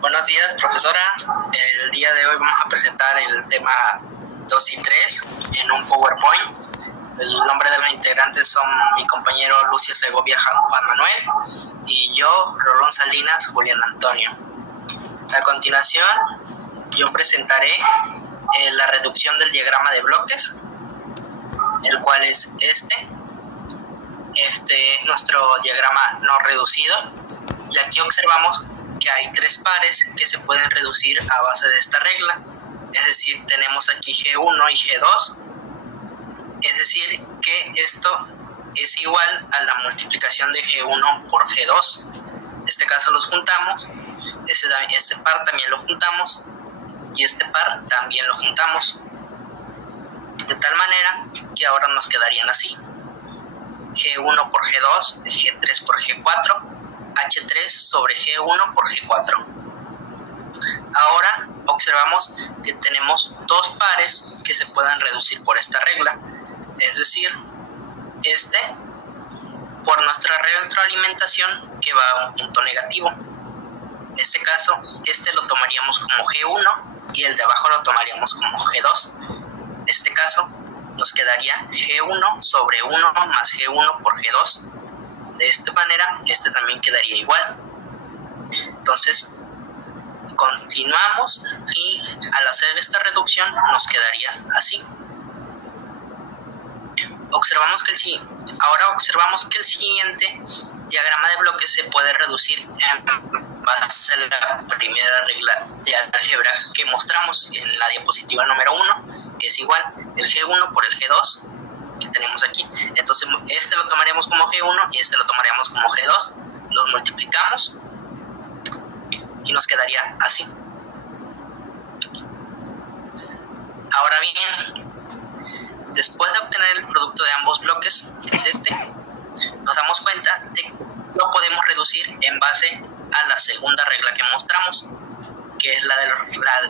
Buenos días, profesora. El día de hoy vamos a presentar el tema 2 y 3 en un PowerPoint. El nombre de los integrantes son mi compañero Lucia Segovia Juan Manuel y yo, Rolón Salinas Julián Antonio. A continuación, yo presentaré la reducción del diagrama de bloques, el cual es este es nuestro diagrama no reducido, y aquí observamos que hay tres pares que se pueden reducir a base de esta regla, es decir, tenemos aquí G1 y G2, es decir, que esto es igual a la multiplicación de G1 por G2. En este caso los juntamos, ese par también lo juntamos y este par también lo juntamos, de tal manera que ahora nos quedarían así: G1 por G2, G3 por G4, H3 sobre G1 por G4. Ahora observamos que tenemos dos pares que se pueden reducir por esta regla, es decir, por nuestra retroalimentación que va a un punto negativo. En este caso, lo tomaríamos como G1 y el de abajo lo tomaríamos como G2. En este caso, nos quedaría G1 sobre 1 más G1 por G2. De esta manera, también quedaría igual. Entonces, continuamos y al hacer esta reducción nos quedaría así. Ahora observamos que el siguiente diagrama de bloques se puede reducir en base a la primera regla de álgebra que mostramos en la diapositiva número 1, que es igual el G1 por el G2 que tenemos aquí. Entonces lo tomaremos como G1 y lo tomaremos como G2, los multiplicamos y nos quedaría así. Ahora bien, después de obtener el producto de ambos bloques, que es nos damos cuenta de que no podemos reducir en base a la segunda regla que mostramos, que es la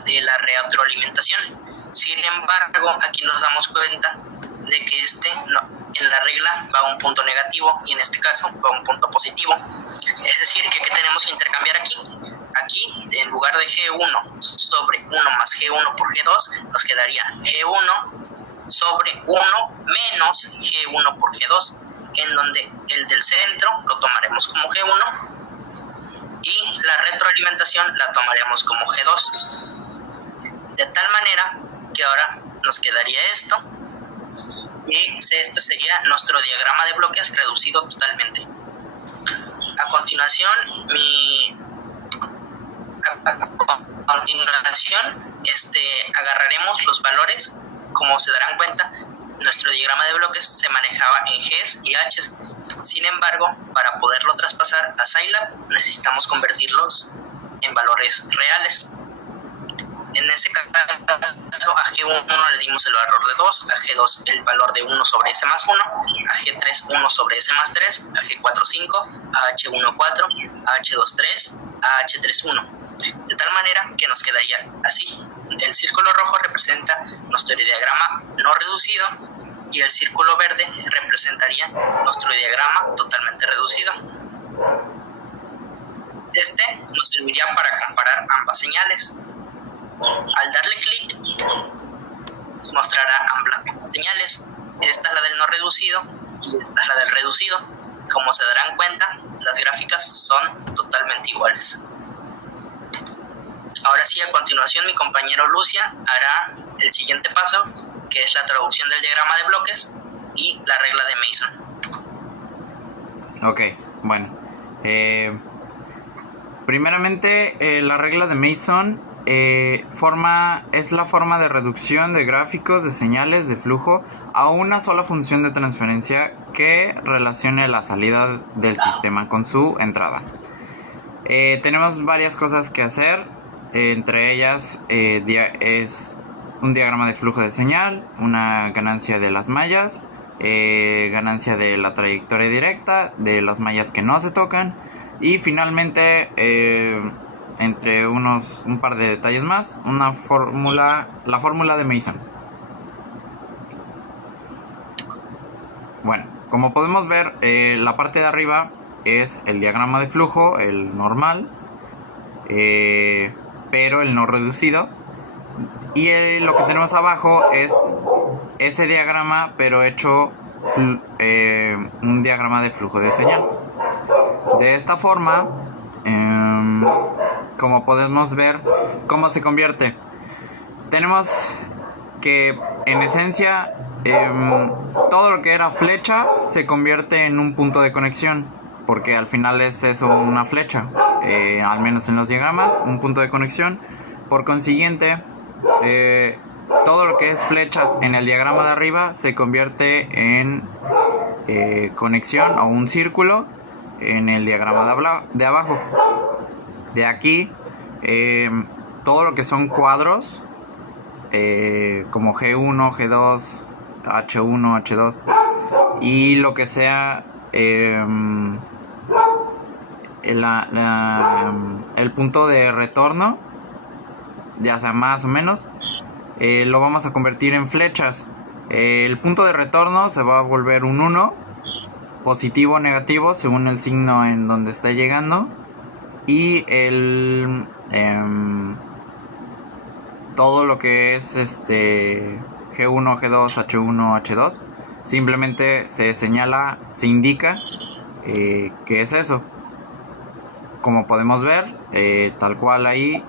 de la retroalimentación. Sin embargo, aquí nos damos cuenta de que en la regla va a un punto negativo y en este caso va a un punto positivo. Es decir, que ¿qué tenemos que intercambiar aquí? Aquí, en lugar de G1 sobre 1 más G1 por G2, nos quedaría G1 sobre 1 menos G1 por G2, en donde el del centro lo tomaremos como G1 y la retroalimentación la tomaremos como G2. De tal manera que ahora nos quedaría esto, y este sería nuestro diagrama de bloques reducido totalmente. A continuación, agarraremos los valores. Como se darán cuenta, nuestro diagrama de bloques se manejaba en Gs y Hs. Sin embargo, para poderlo traspasar a Scilab, necesitamos convertirlos en valores reales. En ese caso, a G1 le dimos el valor de 2, a G2 el valor de 1 sobre S más 1, a G3 1 sobre S más 3, a G4 5, a H1 4, a H2 3, a H3 1. De tal manera que nos quedaría así. El círculo rojo representa nuestro diagrama no reducido y el círculo verde representaría nuestro diagrama totalmente reducido. Nos serviría para comparar ambas señales. Al darle clic, nos mostrará ambas señales. Esta es la del no reducido y esta es la del reducido. Como se darán cuenta, las gráficas son totalmente iguales. Ahora sí, a continuación, mi compañero Lucia hará el siguiente paso, que es la traducción del diagrama de bloques y la regla de Mason. Ok, bueno. Primeramente, la regla de Mason es la forma de reducción de gráficos de señales de flujo a una sola función de transferencia que relacione la salida del sistema con su entrada. Tenemos varias cosas que hacer, entre ellas es un diagrama de flujo de señal, una ganancia de las mallas, ganancia de la trayectoria directa, de las mallas que no se tocan y finalmente entre un par de detalles más, la fórmula de Mason. Bueno, como podemos ver, la parte de arriba es el diagrama de flujo, el normal. pero el no reducido. Y lo que tenemos abajo es ese diagrama, pero hecho un diagrama de flujo de señal. De esta forma, como podemos ver, cómo se convierte. Tenemos que en esencia todo lo que era flecha se convierte en un punto de conexión, porque al final es eso, una flecha, al menos en los diagramas, un punto de conexión. Por consiguiente, todo lo que es flechas en el diagrama de arriba se convierte en conexión o un círculo en el diagrama de abajo. De aquí, todo lo que son cuadros, como G1, G2, H1, H2, y lo que sea el punto de retorno, ya sea más o menos, lo vamos a convertir en flechas. El punto de retorno se va a volver un 1, positivo o negativo según el signo en donde esté llegando, y todo lo que es G1, G2, H1, H2 simplemente se señala, se indica que es eso. Como podemos ver, tal cual ahí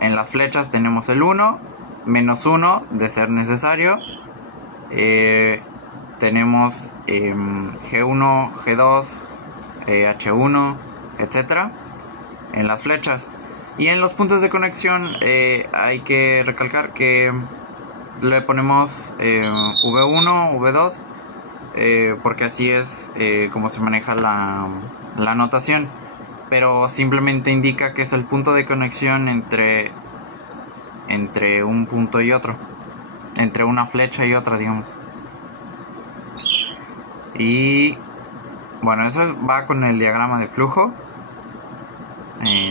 en las flechas tenemos el 1, menos 1 de ser necesario. Tenemos G1, G2, H1, etcétera en las flechas. Y en los puntos de conexión hay que recalcar que le ponemos V1, V2, porque así es como se maneja la notación. Pero simplemente indica que es el punto de conexión entre un punto y otro, entre una flecha y otra, digamos. Y bueno, eso va con el diagrama de flujo.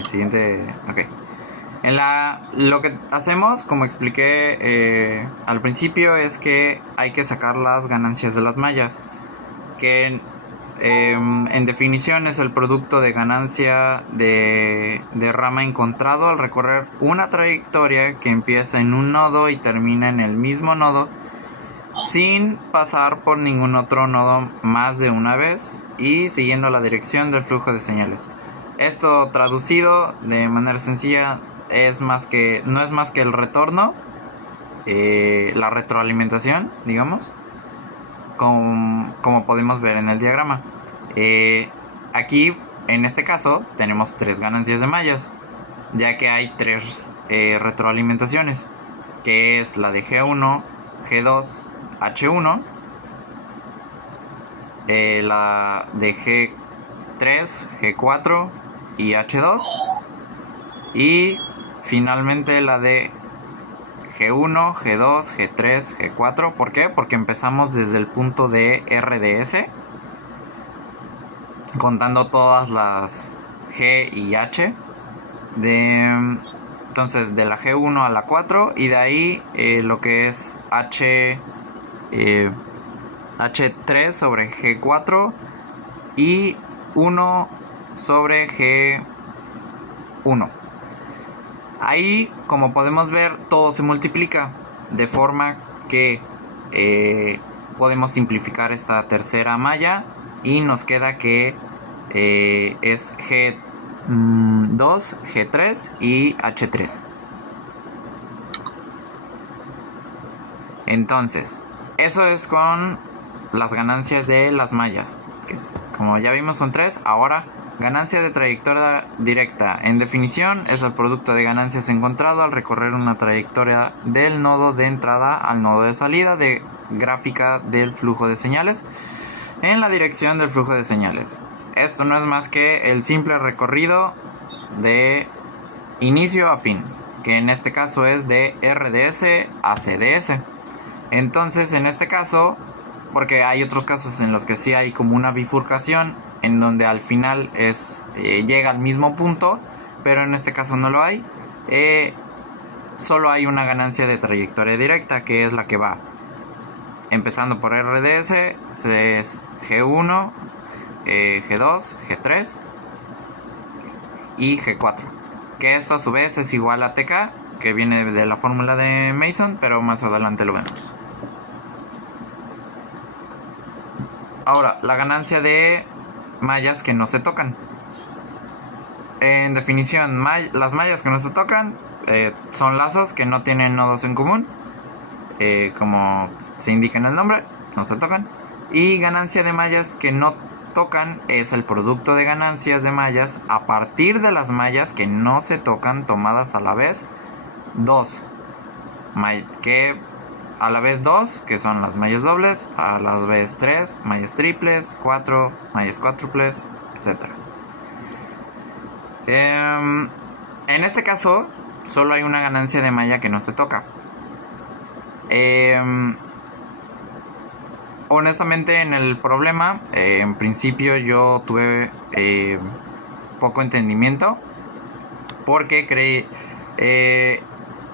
Siguiente, ok. Lo que hacemos, como expliqué al principio, es que hay que sacar las ganancias de las mallas, que en definición es el producto de ganancia de rama encontrado al recorrer una trayectoria que empieza en un nodo y termina en el mismo nodo, sin pasar por ningún otro nodo más de una vez y siguiendo la dirección del flujo de señales. Esto traducido de manera sencilla no es más que el retorno, la retroalimentación, digamos, como podemos ver en el diagrama. Aquí, en este caso, tenemos 3 ganancias de mallas, ya que hay 3 retroalimentaciones, que es la de G1, G2, H1, la de G3, G4 y H2, y finalmente la de G1, G2, G3, G4. ¿Por qué? Porque empezamos desde el punto de RDS, contando todas las G y H, entonces de la G1 a la 4, y de ahí lo que es H3 sobre G4 y 1 sobre G1. Ahí, como podemos ver, todo se multiplica, de forma que podemos simplificar esta tercera malla y nos queda que es G2, G3 y H3. Entonces, eso es con las ganancias de las mallas, que como ya vimos son 3. Ahora, ganancia de trayectoria directa. En definición, es el producto de ganancias encontrado al recorrer una trayectoria del nodo de entrada al nodo de salida de gráfica del flujo de señales en la dirección del flujo de señales. Esto no es más que el simple recorrido de inicio a fin, que en este caso es de RDS a CDS. Entonces, en este caso, porque hay otros casos en los que sí hay como una bifurcación, en donde al final llega al mismo punto, pero en este caso no lo hay. Solo hay una ganancia de trayectoria directa, que es la que va empezando por RDS, es G1, G2, G3 y G4. que esto a su vez es igual a TK, que viene de la fórmula de Mason, pero más adelante lo vemos. Ahora, la ganancia de mallas que no se tocan. En definición, las mallas que no se tocan son lazos que no tienen nodos en común, como se indica en el nombre, no se tocan. Y ganancia de mallas que no tocan es el producto de ganancias de mallas a partir de las mallas que no se tocan tomadas a la vez 2, que a la vez 2, que son las mallas dobles, a la vez 3, mallas triples, 4, mallas cuádruples, etc. En este caso, solo hay una ganancia de malla que no se toca. Honestamente, en el problema, en principio yo tuve poco entendimiento, porque creí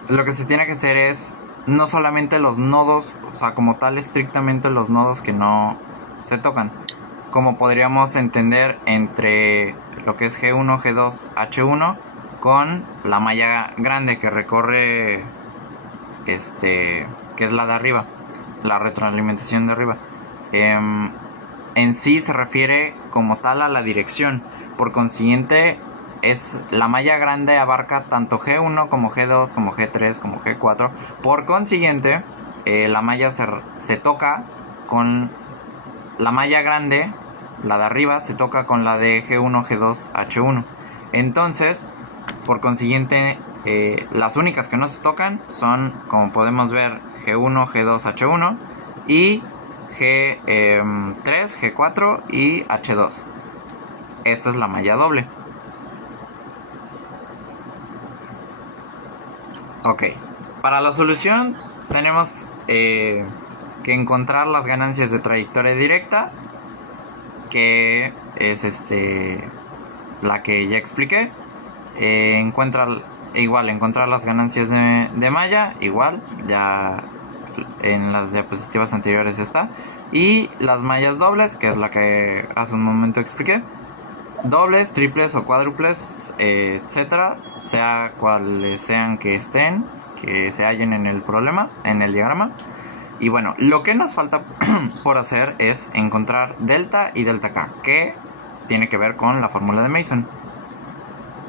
lo que se tiene que hacer es no solamente los nodos, o sea, como tal estrictamente los nodos que no se tocan, como podríamos entender entre lo que es G1, G2, H1 con la malla grande que recorre que es la de arriba, la retroalimentación de arriba. En sí se refiere como tal a la dirección. Por consiguiente, la malla grande abarca tanto G1 como G2 como G3 como G4. Por consiguiente, la malla se toca con la malla grande, la de arriba se toca con la de G1, G2, H1. Entonces, por consiguiente, las únicas que no se tocan son, como podemos ver, G1, G2, H1 y G3, G4 y H2. Esta es la malla doble. Ok, para la solución tenemos que encontrar las ganancias de trayectoria directa, que es la que ya expliqué. Encontrar las ganancias de malla, igual, ya en las diapositivas anteriores está. Y las mallas dobles, que es la que hace un momento expliqué. Dobles, triples o cuádruples, etcétera, sea cuales sean que estén, que se hallen en el problema, en el diagrama. Y bueno, lo que nos falta por hacer es encontrar delta y delta K, que tiene que ver con la fórmula de Mason.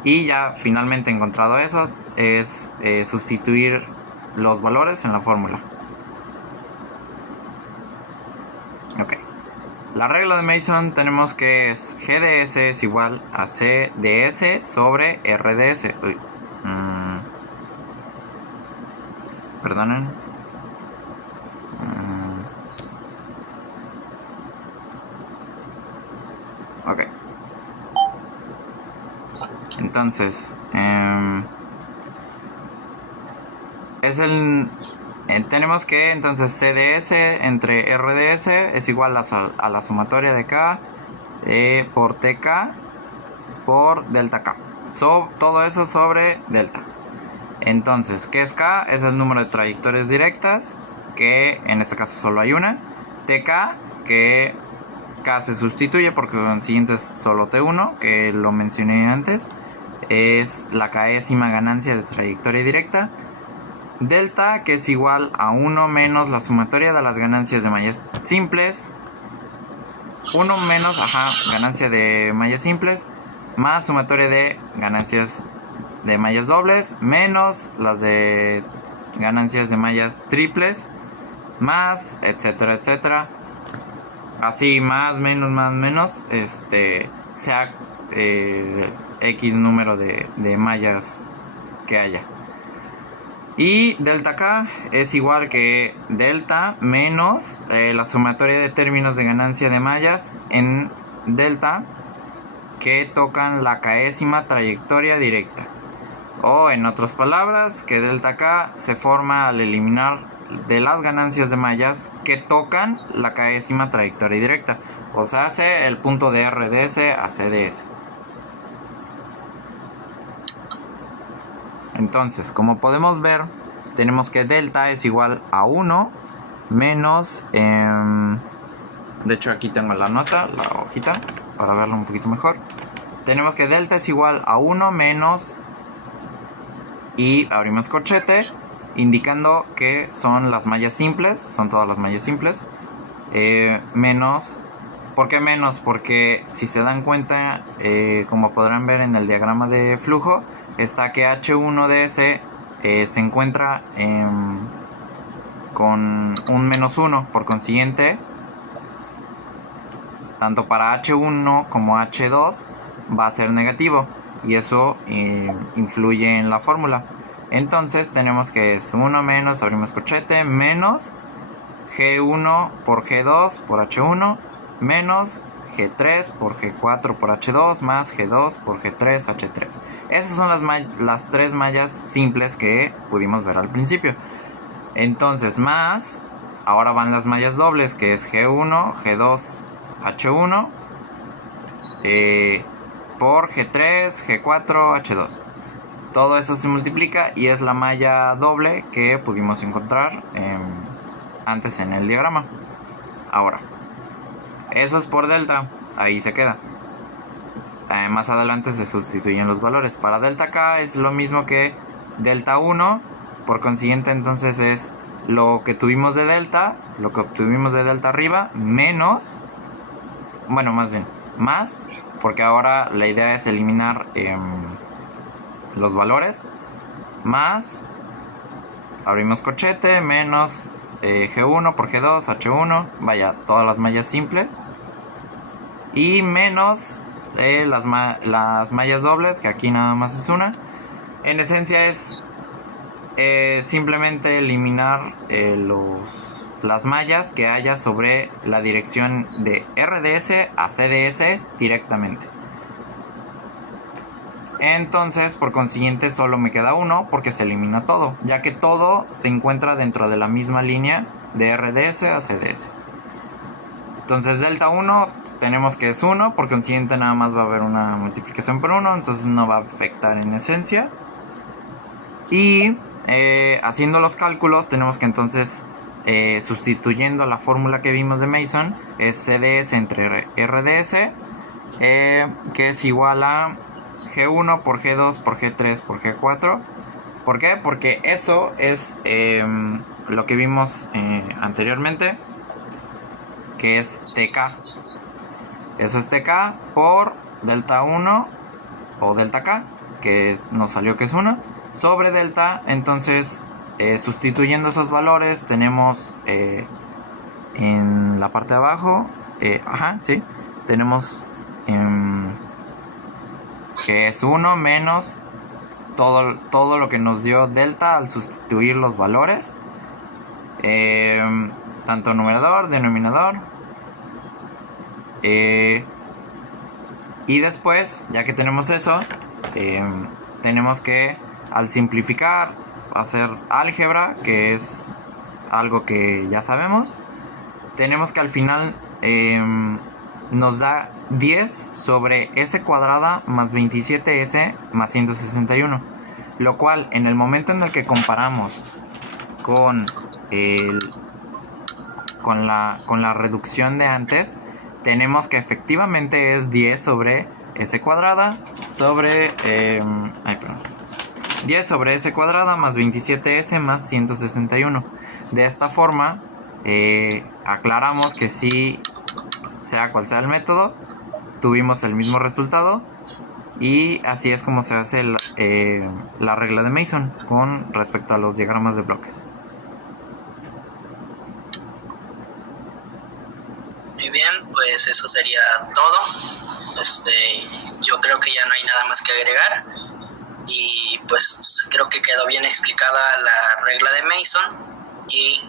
Y ya finalmente encontrado eso, es sustituir los valores en la fórmula. Ok. La regla de Mason tenemos que es GDS es igual a CDS sobre RDS. Uy. Perdonen. Ok. Entonces, tenemos que entonces CDS entre RDS es igual a la sumatoria de K por TK por delta K. Todo eso sobre delta. Entonces, ¿qué es K? Es el número de trayectorias directas, que en este caso solo hay una. TK, que K se sustituye porque lo siguiente es solo T1, que lo mencioné antes. Es la késima ganancia de trayectoria directa. Delta, que es igual a 1 menos la sumatoria de las ganancias de mallas simples. 1 menos, ganancia de mallas simples, más sumatoria de ganancias de mallas dobles, menos las de ganancias de mallas triples, más, etcétera, etcétera. Así, más, menos, sea X número de mallas que haya. Y delta K es igual que delta menos la sumatoria de términos de ganancia de mallas en delta que tocan la késima trayectoria directa. O en otras palabras, que delta K se forma al eliminar de las ganancias de mallas que tocan la késima trayectoria directa. O sea, hace el punto de RDS a CDS. Entonces, como podemos ver, tenemos que delta es igual a 1 menos... de hecho, aquí tengo la nota, la hojita, para verlo un poquito mejor. Tenemos que delta es igual a 1 menos y abrimos corchete, indicando que son las mallas simples, son todas las mallas simples, menos. ¿Por qué menos? Porque si se dan cuenta, como podrán ver en el diagrama de flujo, está que H1DS se encuentra con un -1, por consiguiente, tanto para H1 como H2 va a ser negativo, y eso influye en la fórmula. Entonces tenemos que es 1 menos, abrimos corchete, menos G1 por G2 por H1, menos G3 por G4 por H2, más G2 por G3 H3. Esas son las tres mallas simples que pudimos ver al principio. Entonces, más, ahora van las mallas dobles, que es G1, G2, H1, por G3, G4, H2. Todo eso se multiplica y es la malla doble que pudimos encontrar antes en el diagrama. Ahora, eso es por delta, ahí se queda. Más adelante se sustituyen los valores. Para delta K es lo mismo que delta 1, por consiguiente entonces es lo que tuvimos de delta, lo que obtuvimos de delta arriba, menos, bueno, más bien, más, porque ahora la idea es eliminar los valores, más, abrimos corchete, menos G1 por G2, H1, vaya, todas las mallas simples, y menos las mallas dobles, que aquí nada más es una. En esencia es simplemente eliminar las mallas que haya sobre la dirección de RDS a CDS directamente. Entonces, por consiguiente, solo me queda uno porque se elimina todo, ya que todo se encuentra dentro de la misma línea de RDS a CDS. Entonces, delta 1 tenemos que es 1, por consiguiente nada más va a haber una multiplicación por 1, entonces no va a afectar en esencia. Y haciendo los cálculos tenemos que entonces, sustituyendo la fórmula que vimos de Mason, es CDS entre RDS, que es igual a G1 por G2 por G3 por G4. ¿Por qué? Porque eso es lo que vimos anteriormente, que es TK. Eso es TK por delta 1 o delta K, que nos salió que es 1, sobre delta. Entonces, sustituyendo esos valores, tenemos en la parte de abajo, tenemos que es 1 menos todo lo que nos dio delta al sustituir los valores, tanto numerador, denominador, y después, ya que tenemos eso, tenemos que, al simplificar, hacer álgebra, que es algo que ya sabemos. Tenemos que al final nos da 10 sobre s cuadrada más 27s más 161, lo cual en el momento en el que comparamos con la reducción de antes, tenemos que efectivamente es 10 sobre s cuadrada sobre 10 sobre s cuadrada más 27s más 161. De esta forma aclaramos que si, sea cual sea el método, tuvimos el mismo resultado, y así es como se hace la regla de Mason con respecto a los diagramas de bloques. Muy bien, pues eso sería todo. Yo creo que ya no hay nada más que agregar, y pues creo que quedó bien explicada la regla de Mason y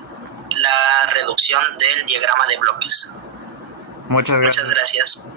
la reducción del diagrama de bloques. Muchas gracias. Muchas gracias.